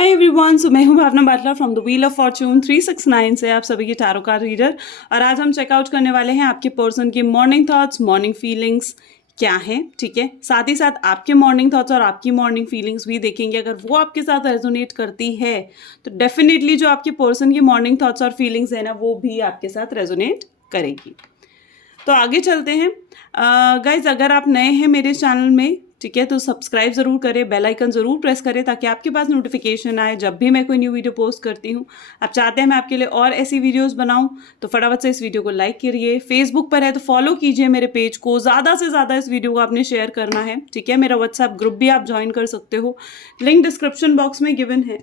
Hi everyone, so मैं हूं Bhavna Batla from the Wheel of Fortune 369 से आप सभी की टैरो कार्ड रीडर। और आज हम चेकआउट करने वाले हैं आपके पर्सन की मॉर्निंग थॉट्स, मॉर्निंग फीलिंग्स क्या हैं। ठीक है, साथ ही साथ आपके मॉर्निंग थॉट्स और आपकी मॉर्निंग फीलिंग्स भी देखेंगे। अगर वो आपके साथ रेजोनेट करती है तो डेफिनेटली जो आपके पर्सन की मॉर्निंग थॉट्स और फीलिंग्स है ना, वो भी आपके साथ रेजोनेट करेगी। तो आगे चलते हैं। गाइज, अगर आप नए हैं मेरे चैनल में, ठीक है, तो सब्सक्राइब ज़रूर करें, बेल आइकन ज़रूर प्रेस करें ताकि आपके पास नोटिफिकेशन आए जब भी मैं कोई न्यू वीडियो पोस्ट करती हूँ। आप चाहते हैं मैं आपके लिए और ऐसी वीडियोस बनाऊँ तो फटाफट से इस वीडियो को लाइक करिए। फेसबुक पर है तो फॉलो कीजिए मेरे पेज को, ज़्यादा से ज़्यादा इस वीडियो को आपने शेयर करना है। ठीक है, मेरा व्हाट्सएप ग्रुप भी आप ज्वाइन कर सकते हो, लिंक डिस्क्रिप्शन बॉक्स में गिवन है।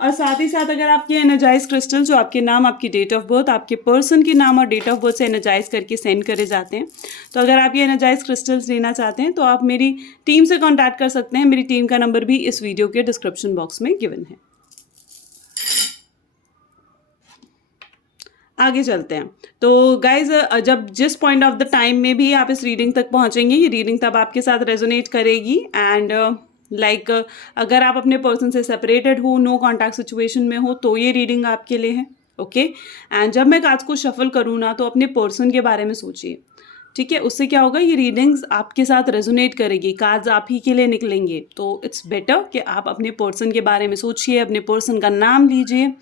और साथ ही साथ अगर आपके एनर्जाइज क्रिस्टल जो आपके नाम, आपकी डेट ऑफ बर्थ, आपके पर्सन के नाम और डेट ऑफ बर्थ से एनर्जाइज करके सेंड करे जाते हैं, तो अगर आप ये एनर्जाइज क्रिस्टल्स लेना चाहते हैं तो आप मेरी टीम से कांटेक्ट कर सकते हैं। मेरी टीम का नंबर भी इस वीडियो के डिस्क्रिप्शन बॉक्स में गिवन है। आगे चलते हैं। तो गाइज, जब जिस पॉइंट ऑफ द टाइम में भी आप इस रीडिंग तक पहुंचेंगे, ये रीडिंग तब आपके साथ रेजोनेट करेगी। एंड अगर आप अपने पर्सन से सेपरेटेड हो, नो कॉन्टैक्ट सिचुएशन में हो, तो ये रीडिंग आपके लिए है। ओके, एंड जब मैं कार्ड्स को शफल करूँ ना, तो अपने पर्सन के बारे में सोचिए। ठीक है, उससे क्या होगा, ये रीडिंग्स आपके साथ रेजोनेट करेगी, कार्ड्स आप ही के लिए निकलेंगे। तो इट्स बेटर कि आप अपने पर्सन के बारे में सोचिए, अपने पर्सन का नाम लीजिए।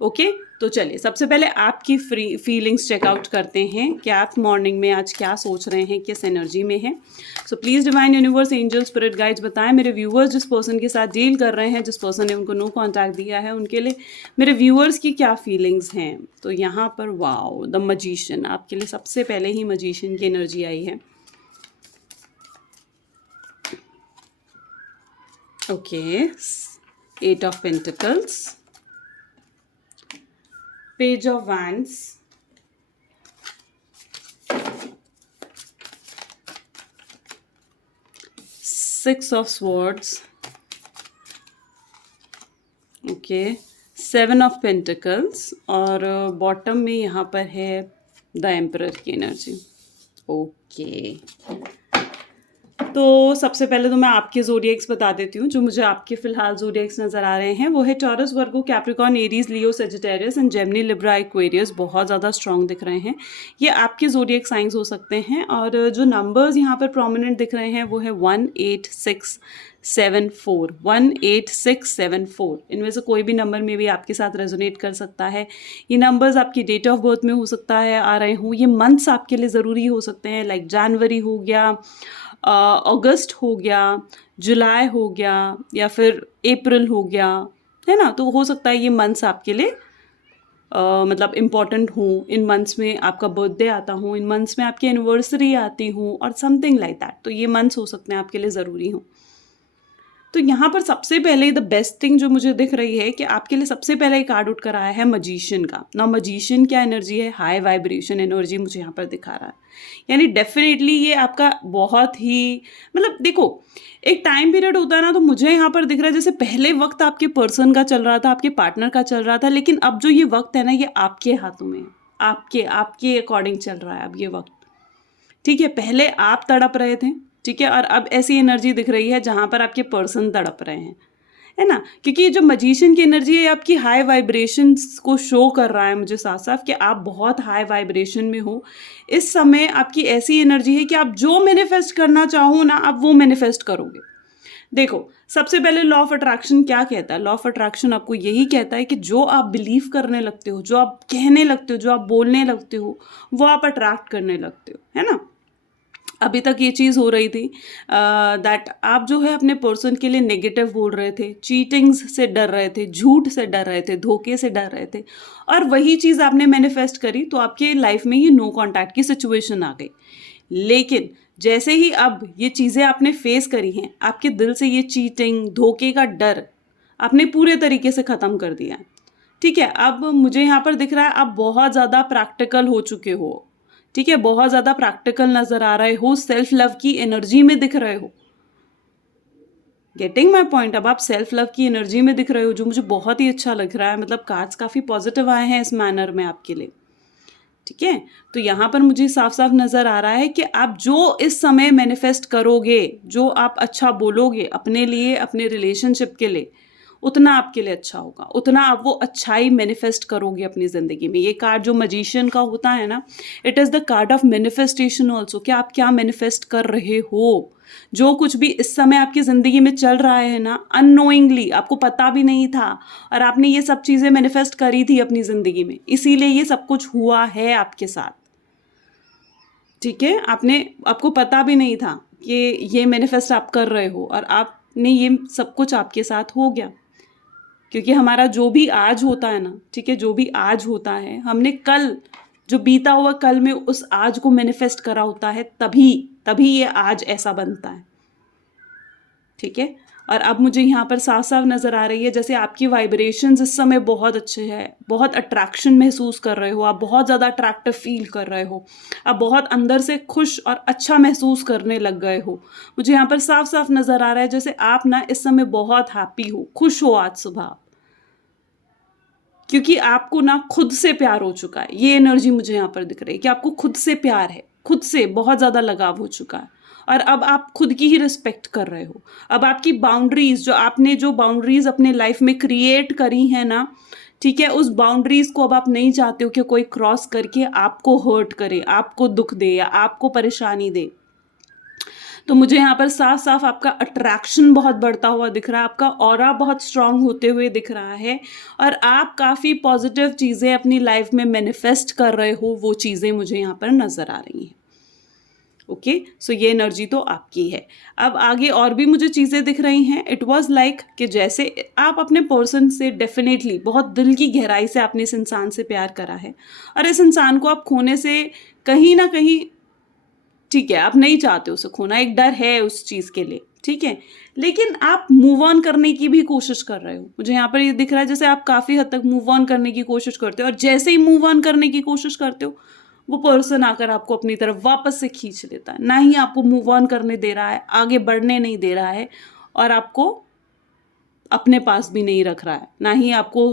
ओके, तो चलिए सबसे पहले आपकी फीलिंग्स चेकआउट करते हैं कि आप मॉर्निंग में आज क्या सोच रहे हैं, किस एनर्जी में हैं। सो please divine universe, angel, spirit guides बताएं मेरे व्यूअर्स जिस पर्सन के साथ डील कर रहे हैं, जिस पर्सन ने उनको नो कॉन्टैक्ट दिया है, उनके लिए मेरे व्यूअर्स की क्या फीलिंग्स हैं। तो यहाँ पर वाओ, द मजीशियन, आपके लिए सबसे पहले ही मजीशियन की एनर्जी आई है। Okay, 8 of pentacles, Page of Wands, Six of Swords, okay, 7 of pentacles, और बॉटम में यहाँ पर है द एम्परर की एनर्जी। ओके, तो सबसे पहले तो मैं आपके ज़ोडिएक्स बता देती हूँ। जो मुझे आपके फिलहाल ज़ोडिएक्स नज़र आ रहे हैं वो है taurus, Virgo, Capricorn, Aries, Leo, Sagittarius and Gemini, Libra, Aquarius. बहुत ज़्यादा स्ट्रॉन्ग दिख रहे हैं। ये आपके ज़ोडिएक साइंस हो सकते हैं। और जो नंबर्स यहाँ पर प्रोमिनेंट दिख रहे हैं वो है 18674, 18674। इनमें से कोई भी नंबर में भी आपके साथ रेजोनेट कर सकता है। ये नंबर्स आपकी डेट ऑफ बर्थ में हो सकता है आ रहे हों। ये मंथ्स आपके लिए ज़रूरी हो सकते हैं, लाइक जनवरी हो गया, अगस्त हो गया, जुलाई हो गया, या फिर अप्रैल हो गया, है ना। तो हो सकता है ये मंथ्स आपके लिए मतलब इम्पॉर्टेंट हो। इन मंथ्स में आपका बर्थडे आता हो, इन मंथ्स में आपकी एनिवर्सरी आती हो, और समथिंग लाइक दैट। तो ये मंथ्स हो सकते हैं आपके लिए ज़रूरी हो। तो यहाँ पर सबसे पहले द बेस्ट थिंग जो मुझे दिख रही है कि आपके लिए सबसे पहले एक कार्ड उठ कर आया है मजीशियन का। ना मजीशियन क्या एनर्जी है, हाई वाइब्रेशन एनर्जी मुझे यहाँ पर दिखा रहा है। यानी डेफिनेटली ये आपका बहुत ही, मतलब देखो, एक टाइम पीरियड होता है ना, तो मुझे यहाँ पर दिख रहा है जैसे पहले वक्त आपके पर्सन का चल रहा था, आपके पार्टनर का चल रहा था, लेकिन अब जो ये वक्त है ना, ये आपके हाथों में है, आपके अकॉर्डिंग चल रहा है अब ये वक्त। ठीक है, पहले आप तड़प रहे थे, ठीक है, और अब ऐसी एनर्जी दिख रही है जहाँ पर आपके पर्सन तड़प रहे हैं, है ना। क्योंकि जो मजीशियन की एनर्जी है आपकी हाई वाइब्रेशंस को शो कर रहा है मुझे साफ साफ कि आप बहुत हाई वाइब्रेशन में हो। इस समय आपकी ऐसी एनर्जी है कि आप जो मैनिफेस्ट करना चाहो ना, आप वो मैनिफेस्ट करोगे। देखो, सबसे पहले लॉ ऑफ अट्रैक्शन क्या कहता है? लॉ ऑफ अट्रैक्शन आपको यही कहता है कि जो आप बिलीव करने लगते हो, जो आप कहने लगते हो, जो आप बोलने लगते हो, वो आप अट्रैक्ट करने लगते हो, है ना। अभी तक ये चीज़ हो रही थी दैट आप जो है अपने पर्सन के लिए नेगेटिव बोल रहे थे, चीटिंग्स से डर रहे थे, झूठ से डर रहे थे, धोखे से डर रहे थे, और वही चीज़ आपने मैनिफेस्ट करी, तो आपके लाइफ में ही नो कॉन्टैक्ट की सिचुएशन आ गई। लेकिन जैसे ही अब ये चीज़ें आपने फेस करी हैं, आपके दिल से ये चीटिंग, धोखे का डर आपने पूरे तरीके से ख़त्म कर दिया है। ठीक है, अब मुझे यहाँ पर दिख रहा है आप बहुत ज़्यादा प्रैक्टिकल हो चुके हो। ठीक है, बहुत ज़्यादा प्रैक्टिकल नज़र आ रहे हो, सेल्फ लव की एनर्जी में दिख रहे हो। Getting my point? अब आप सेल्फ लव की एनर्जी में दिख रहे हो, जो मुझे बहुत ही अच्छा लग रहा है। मतलब कार्ड्स काफ़ी पॉजिटिव आए हैं इस मैनर में आपके लिए। ठीक है, तो यहाँ पर मुझे साफ साफ नज़र आ रहा है कि आप जो इस समय मैनिफेस्ट करोगे, जो आप अच्छा बोलोगे अपने लिए, अपने रिलेशनशिप के लिए, उतना आपके लिए अच्छा होगा, उतना आप वो अच्छाई मैनिफेस्ट करोगे अपनी ज़िंदगी में। ये कार्ड जो मैजिशियन का होता है ना, it is the card of manifestation also, कि आप क्या मैनिफेस्ट कर रहे हो। जो कुछ भी इस समय आपकी ज़िंदगी में चल रहा है ना, अननोइंगली, आपको पता भी नहीं था, और आपने ये सब चीज़ें मैनिफेस्ट करी थी अपनी ज़िंदगी में, इसीलिए ये सब कुछ हुआ है आपके साथ। ठीक है, आपको पता भी नहीं था कि ये मैनिफेस्ट आप कर रहे हो, और आपने ये सब कुछ आपके साथ हो गया। क्योंकि हमारा जो भी आज होता है ना, ठीक है, जो भी आज होता है, हमने कल, जो बीता हुआ कल में उस आज को मैनिफेस्ट करा होता है, तभी तभी ये आज ऐसा बनता है। ठीक है, और अब मुझे यहाँ पर साफ साफ नज़र आ रही है जैसे आपकी वाइब्रेशंस इस समय बहुत अच्छे हैं, बहुत अट्रैक्शन महसूस कर रहे हो, आप बहुत ज़्यादा अट्रैक्टिव फील कर रहे हो, आप बहुत अंदर से खुश और अच्छा महसूस करने लग गए हो। मुझे यहाँ पर साफ साफ नज़र आ रहा है जैसे आप ना इस समय बहुत हैप्पी हो, खुश हो आज सुबह, क्योंकि आपको ना खुद से प्यार हो चुका है। ये एनर्जी मुझे यहाँ पर दिख रही है कि आपको खुद से प्यार है, खुद से बहुत ज़्यादा लगाव हो चुका है, और अब आप खुद की ही रिस्पेक्ट कर रहे हो। अब आपकी बाउंड्रीज, जो बाउंड्रीज अपने लाइफ में क्रिएट करी हैं ना, ठीक है, उस बाउंड्रीज को अब आप नहीं चाहते हो कि कोई क्रॉस करके आपको हर्ट करे, आपको दुख दे या आपको परेशानी दे। तो मुझे यहाँ पर साफ साफ आपका अट्रैक्शन बहुत बढ़ता हुआ दिख रहा है, आपका ऑरा बहुत स्ट्रांग होते हुए दिख रहा है, और आप काफ़ी पॉजिटिव चीज़ें अपनी लाइफ में मैनिफेस्ट कर रहे हो, वो चीज़ें मुझे यहाँ पर नज़र आ रही हैं। ओके, सो ये एनर्जी तो आपकी है। अब आगे और भी मुझे चीज़ें दिख रही हैं। इट वाज लाइक कि जैसे आप अपने पर्सन से डेफिनेटली बहुत दिल की गहराई से आपने इस इंसान से प्यार करा है, और इस इंसान को आप खोने से कहीं ना कहीं, ठीक है, आप नहीं चाहते उसे खोना, एक डर है उस चीज़ के लिए, ठीक है, लेकिन आप मूव ऑन करने की भी कोशिश कर रहे हो। मुझे यहाँ पर ये दिख रहा है जैसे आप काफ़ी हद तक मूव ऑन करने की कोशिश करते हो, और जैसे ही मूव ऑन करने की कोशिश करते हो, वो पर्सन आकर आपको अपनी तरफ वापस से खींच लेता है, ना ही आपको मूव ऑन करने दे रहा है, आगे बढ़ने नहीं दे रहा है, और आपको अपने पास भी नहीं रख रहा है, ना ही आपको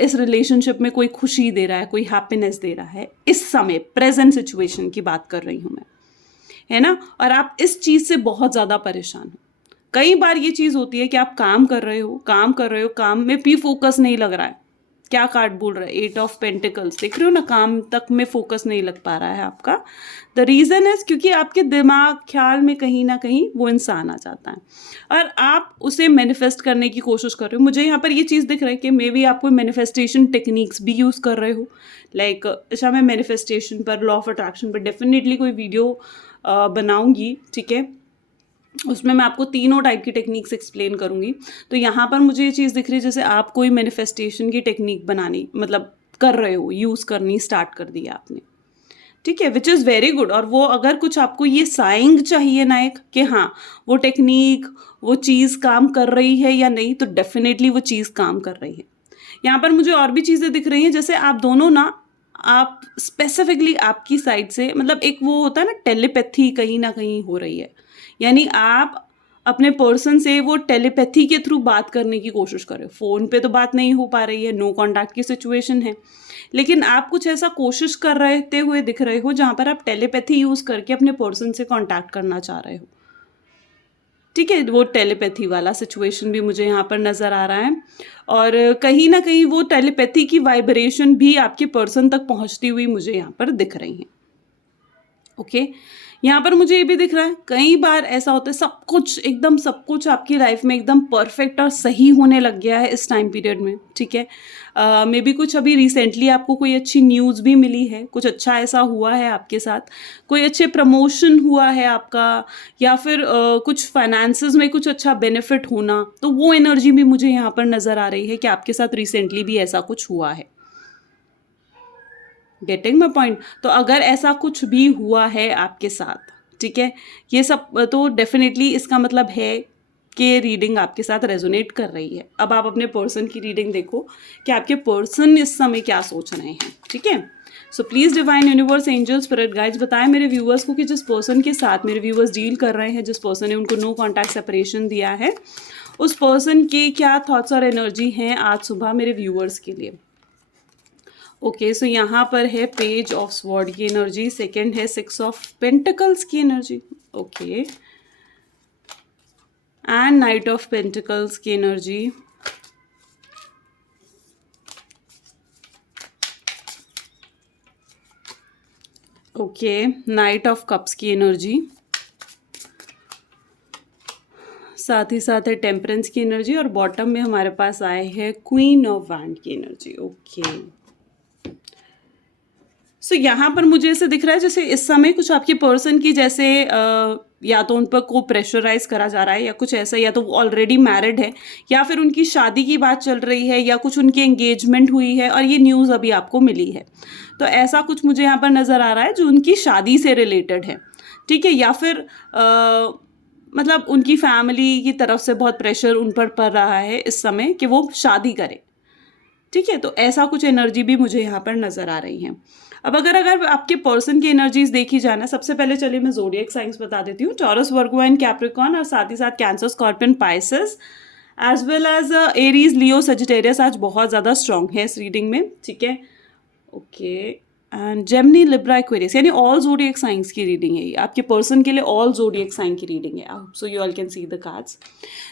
इस रिलेशनशिप में कोई खुशी दे रहा है, कोई हैप्पीनेस दे रहा है। इस समय प्रेजेंट सिचुएशन की बात कर रही हूँ मैं, है ना, और आप इस चीज़ से बहुत ज़्यादा परेशान हो। कई बार ये चीज़ होती है कि आप काम कर रहे हो, काम में भी फोकस नहीं लग रहा है। क्या कार्ड बोल रहा है? 8 ऑफ पेंटिकल्स, देख रहे हो ना, काम तक में फोकस नहीं लग पा रहा है आपका। द रीज़न इज क्योंकि आपके दिमाग ख्याल में कहीं ना कहीं वो इंसान आ जाता है, और आप उसे मैनिफेस्ट करने की कोशिश कर रहे हो। मुझे यहाँ पर ये चीज़ दिख रहा है कि मे बी आप कोई मैनिफेस्टेशन टेक्निक्स भी यूज़ कर रहे हो, लाइक अच्छा, मैं मैनिफेस्टेशन पर, लॉ ऑफ अट्रैक्शन पर डेफिनेटली कोई वीडियो बनाऊंगी, ठीक है, उसमें मैं आपको तीनों टाइप की टेक्निक्स एक्सप्लेन करूंगी। तो यहाँ पर मुझे ये चीज़ दिख रही है जैसे आप कोई मैनिफेस्टेशन की टेक्निक बनानी, मतलब कर रहे हो, यूज़ करनी स्टार्ट कर दिया आपने, ठीक है, विच इज़ वेरी गुड। और वो अगर कुछ आपको ये साइंग चाहिए ना एक, कि हाँ वो टेक्निक, वो चीज़ काम कर रही है या नहीं, तो डेफिनेटली वो चीज़ काम कर रही है। यहाँ पर मुझे और भी चीज़ें दिख रही हैं जैसे आप दोनों ना, आप स्पेसिफिकली आपकी साइड से, मतलब एक वो होता है ना, टेलीपैथी कहीं ना कहीं हो रही है, यानी आप अपने पर्सन से वो टेलीपैथी के थ्रू बात करने की कोशिश कर रहे हो। फ़ोन पे तो बात नहीं हो पा रही है, नो कॉन्टैक्ट की सिचुएशन है, लेकिन आप कुछ ऐसा कोशिश कर रहते हुए दिख रहे हो जहाँ पर आप टेलीपैथी यूज़ करके अपने पर्सन से कॉन्टैक्ट करना चाह रहे हो, ठीक है, वो टेलीपैथी वाला सिचुएशन भी मुझे यहाँ पर नज़र आ रहा है, और कहीं ना कहीं वो टेलीपैथी की वाइब्रेशन भी आपके पर्सन तक पहुँचती हुई मुझे यहाँ पर दिख रही हैं। ओके, यहाँ पर मुझे ये भी दिख रहा है कई बार ऐसा होता है, सब कुछ आपकी लाइफ में एकदम परफेक्ट और सही होने लग गया है इस टाइम पीरियड में, ठीक है, मे बी कुछ अभी रिसेंटली आपको कोई अच्छी न्यूज़ भी मिली है, कुछ अच्छा ऐसा हुआ है आपके साथ, कोई अच्छे प्रमोशन हुआ है आपका, या फिर कुछ फाइनेंसेस में कुछ अच्छा बेनिफिट होना, तो वो एनर्जी भी मुझे यहाँ पर नज़र आ रही है कि आपके साथ रिसेंटली भी ऐसा कुछ हुआ है। Getting my point? तो अगर ऐसा कुछ भी हुआ है आपके साथ, ठीक है, ये सब तो डेफिनेटली इसका मतलब है कि रीडिंग आपके साथ रेजोनेट कर रही है। अब आप अपने पर्सन की रीडिंग देखो कि आपके पर्सन इस समय क्या सोच रहे हैं, ठीक है। So please divine universe, angels, spirit guides, बताएं मेरे व्यूअर्स को कि जिस पर्सन के साथ मेरे व्यूअर्स डील कर रहे हैं, जिस पर्सन ने उनको नो कॉन्टैक्ट सेपरेशन दिया है, उस पर्सन के क्या थॉट्स और एनर्जी हैं आज सुबह मेरे व्यूअर्स के लिए। ओके, सो यहाँ पर है पेज ऑफ स्वॉर्ड की एनर्जी, सेकंड है 6 ऑफ पेंटिकल्स की energy, okay, and knight of pentacles की energy, okay, knight of cups की एनर्जी, साथ ही साथ है टेम्परेंस की एनर्जी, और बॉटम में हमारे पास आए हैं क्वीन ऑफ वैंड की एनर्जी। ओके, सो यहाँ पर मुझे ऐसे दिख रहा है जैसे इस समय कुछ आपके पर्सन की जैसे या तो उन पर को प्रेशराइज करा जा रहा है या कुछ ऐसा, या तो वो ऑलरेडी मैरिड है या फिर उनकी शादी की बात चल रही है या कुछ उनकी एंगेजमेंट हुई है और ये न्यूज़ अभी आपको मिली है। तो ऐसा कुछ मुझे यहाँ पर नज़र आ रहा है जो उनकी शादी से रिलेटेड है, ठीक है, या फिर मतलब उनकी फैमिली की तरफ से बहुत प्रेशर उन पर पड़ रहा है इस समय कि वो शादी करें, ठीक है। तो ऐसा कुछ एनर्जी भी मुझे यहाँ पर नज़र आ रही है। अब अगर आपके पर्सन की एनर्जीज देखी जाना, सबसे पहले चलिए मैं ज़ोडिएक साइंस बता देती हूँ। टॉरस, वर्गो एंड कैप्रिकॉर्न, और साथ ही साथ Cancer, Scorpion, Pisces, as well as Aries, Leo, Sagittarius आज बहुत ज़्यादा स्ट्रॉन्ग है इस रीडिंग में, ठीक है। Okay, and Gemini, Libra, Aquarius, यानी ऑल ज़ोडिएक साइंस की रीडिंग है ये आपके पर्सन के लिए, ऑल ज़ोडिएक साइन की रीडिंग है। So you all can see the cards.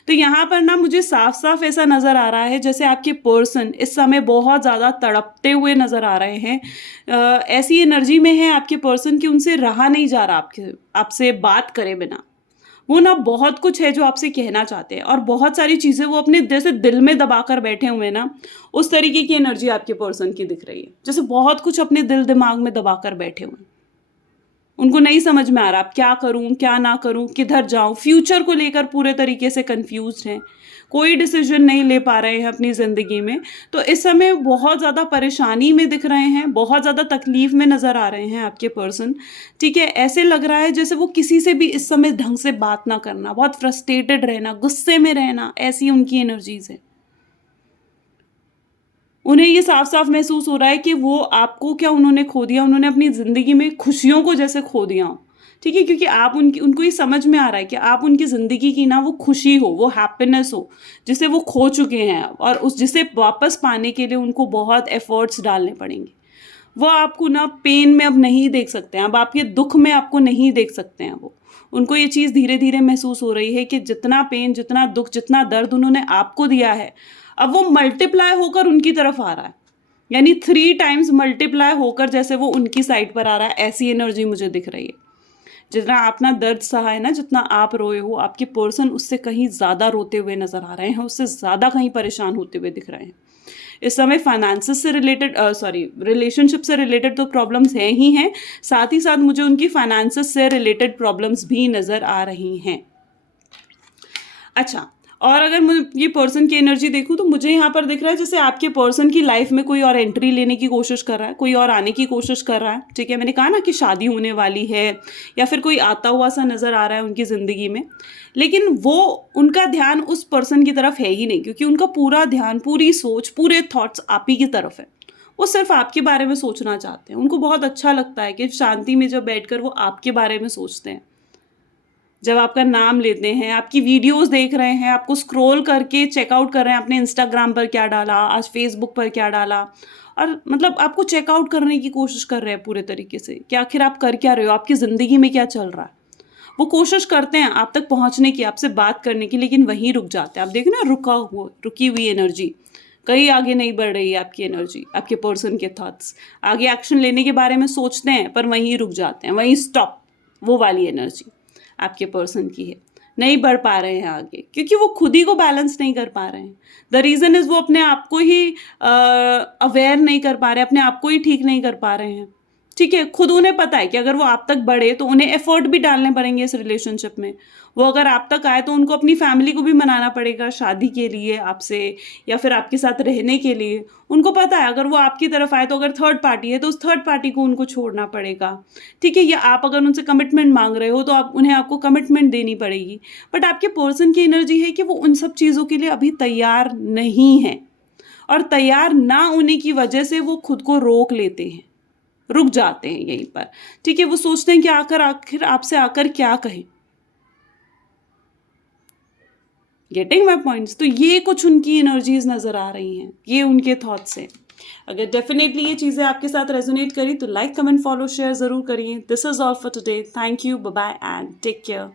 तो यहाँ पर ना मुझे साफ साफ ऐसा नज़र आ रहा है जैसे आपके पर्सन इस समय बहुत ज़्यादा तड़पते हुए नज़र आ रहे हैं। ऐसी एनर्जी में है आपके पर्सन की उनसे रहा नहीं जा रहा आपसे बात करे बिना। वो ना बहुत कुछ है जो आपसे कहना चाहते हैं और बहुत सारी चीज़ें वो अपने जैसे दिल में दबा कर बैठे हुए ना, उस तरीके की एनर्जी आपके पर्सन की दिख रही है, जैसे बहुत कुछ अपने दिल दिमाग में दबा कर बैठे हुए हैं। उनको नहीं समझ में आ रहा अब क्या करूं क्या ना करूं, किधर जाऊं, फ्यूचर को लेकर पूरे तरीके से कंफ्यूज्ड हैं, कोई डिसीजन नहीं ले पा रहे हैं अपनी ज़िंदगी में। तो इस समय बहुत ज़्यादा परेशानी में दिख रहे हैं, बहुत ज़्यादा तकलीफ में नज़र आ रहे हैं आपके पर्सन, ठीक है। ऐसे लग रहा है जैसे वो किसी से भी इस समय ढंग से बात ना करना, बहुत फ्रस्ट्रेटेड रहना, गुस्से में रहना, ऐसी उनकी एनर्जीज है। उन्हें ये साफ साफ महसूस हो रहा है कि वो आपको क्या उन्होंने खो दिया, उन्होंने अपनी ज़िंदगी में खुशियों को जैसे खो दिया हो, ठीक है, क्योंकि आप उनको ये समझ में आ रहा है कि आप उनकी ज़िंदगी की ना वो खुशी हो, वो हैप्पीनेस हो जिसे वो खो चुके हैं, और उस जिसे वापस पाने के लिए उनको बहुत एफर्ट्स डालने पड़ेंगे। वो आपको ना पेन में अब नहीं देख सकते हैं, अब आपके दुख में आपको नहीं देख सकते हैं। वो उनको ये चीज़ धीरे धीरे महसूस हो रही है कि जितना पेन, जितना दुख, जितना दर्द उन्होंने आपको दिया है, अब वो मल्टीप्लाई होकर उनकी तरफ आ रहा है, यानी 3 टाइम्स मल्टीप्लाई होकर जैसे वो उनकी साइड पर आ रहा है, ऐसी एनर्जी मुझे दिख रही है। जितना आपने दर्द सहा है ना, जितना आप रोए हो, आपके पर्सन उससे कहीं ज़्यादा रोते हुए नज़र आ रहे हैं, उससे ज़्यादा कहीं परेशान होते हुए दिख रहे हैं। इस समय फाइनेंसेस से रिलेटेड रिलेशनशिप से रिलेटेड तो प्रॉब्लम्स हैं ही हैं, साथ ही साथ मुझे उनकी फाइनेंसेस से रिलेटेड प्रॉब्लम्स भी नज़र आ रही हैं। अच्छा, और अगर मैं ये पर्सन की एनर्जी देखूं तो मुझे यहाँ पर दिख रहा है जैसे आपके पर्सन की लाइफ में कोई और एंट्री लेने की कोशिश कर रहा है, कोई और आने की कोशिश कर रहा है, ठीक है। मैंने कहा ना कि शादी होने वाली है या फिर कोई आता हुआ सा नज़र आ रहा है उनकी ज़िंदगी में, लेकिन वो उनका ध्यान उस पर्सन की तरफ है ही नहीं, क्योंकि उनका पूरा ध्यान, पूरी सोच, पूरे थॉट्स आप ही की तरफ है। वो सिर्फ आपके बारे में सोचना चाहते हैं। उनको बहुत अच्छा लगता है कि शांति में जब बैठकर वो आपके बारे में सोचते हैं, जब आपका नाम लेते हैं, आपकी वीडियोस देख रहे हैं, आपको स्क्रॉल करके चेकआउट कर रहे हैं, आपने इंस्टाग्राम पर क्या डाला, आज फेसबुक पर क्या डाला, और मतलब आपको चेकआउट करने की कोशिश कर रहे हैं पूरे तरीके से कि आखिर आप कर क्या रहे हो, आपकी ज़िंदगी में क्या चल रहा है। वो कोशिश करते हैं आप तक पहुंचने की, आपसे बात करने की, लेकिन वहीं रुक जाते हैं। आप देखो ना, रुकी हुई एनर्जी, कहीं आगे नहीं बढ़ रही है आपकी एनर्जी, आपके पर्सन के थॉट्स आगे एक्शन लेने के बारे में सोचते हैं पर वहीं रुक जाते हैं, वहीं स्टॉप। वो वाली एनर्जी आपके पर्सन की है, नहीं बढ़ पा रहे हैं आगे, क्योंकि वो खुद ही को बैलेंस नहीं कर पा रहे हैं। द रीज़न इज़ वो अपने आप को ही अवेयर नहीं कर पा रहे, अपने आप को ही ठीक नहीं कर पा रहे हैं, ठीक है। खुद उन्हें पता है कि अगर वो आप तक बढ़े तो उन्हें एफर्ट भी डालने पड़ेंगे इस रिलेशनशिप में। वो अगर आप तक आए तो उनको अपनी फैमिली को भी मनाना पड़ेगा शादी के लिए आपसे, या फिर आपके साथ रहने के लिए। उनको पता है अगर वो आपकी तरफ आए तो अगर थर्ड पार्टी है तो उस थर्ड पार्टी को उनको छोड़ना पड़ेगा, ठीक है। या आप अगर उनसे कमिटमेंट मांग रहे हो तो आपको कमिटमेंट देनी पड़ेगी। बट आपके पर्सन की एनर्जी है कि वो उन सब चीज़ों के लिए अभी तैयार नहीं है, और तैयार ना होने की वजह से वो खुद को रोक लेते हैं, रुक जाते हैं यहीं पर, ठीक है। वो सोचते हैं कि आखिर आपसे आकर क्या कहें। Getting my points? तो ये कुछ उनकी एनर्जीज नज़र आ रही हैं, ये उनके थॉट्स हैं। अगर डेफिनेटली ये चीज़ें आपके साथ रेजोनेट करी तो लाइक, कमेंट, फॉलो, शेयर ज़रूर करिए। This is all for today. Thank you, bye bye and take care.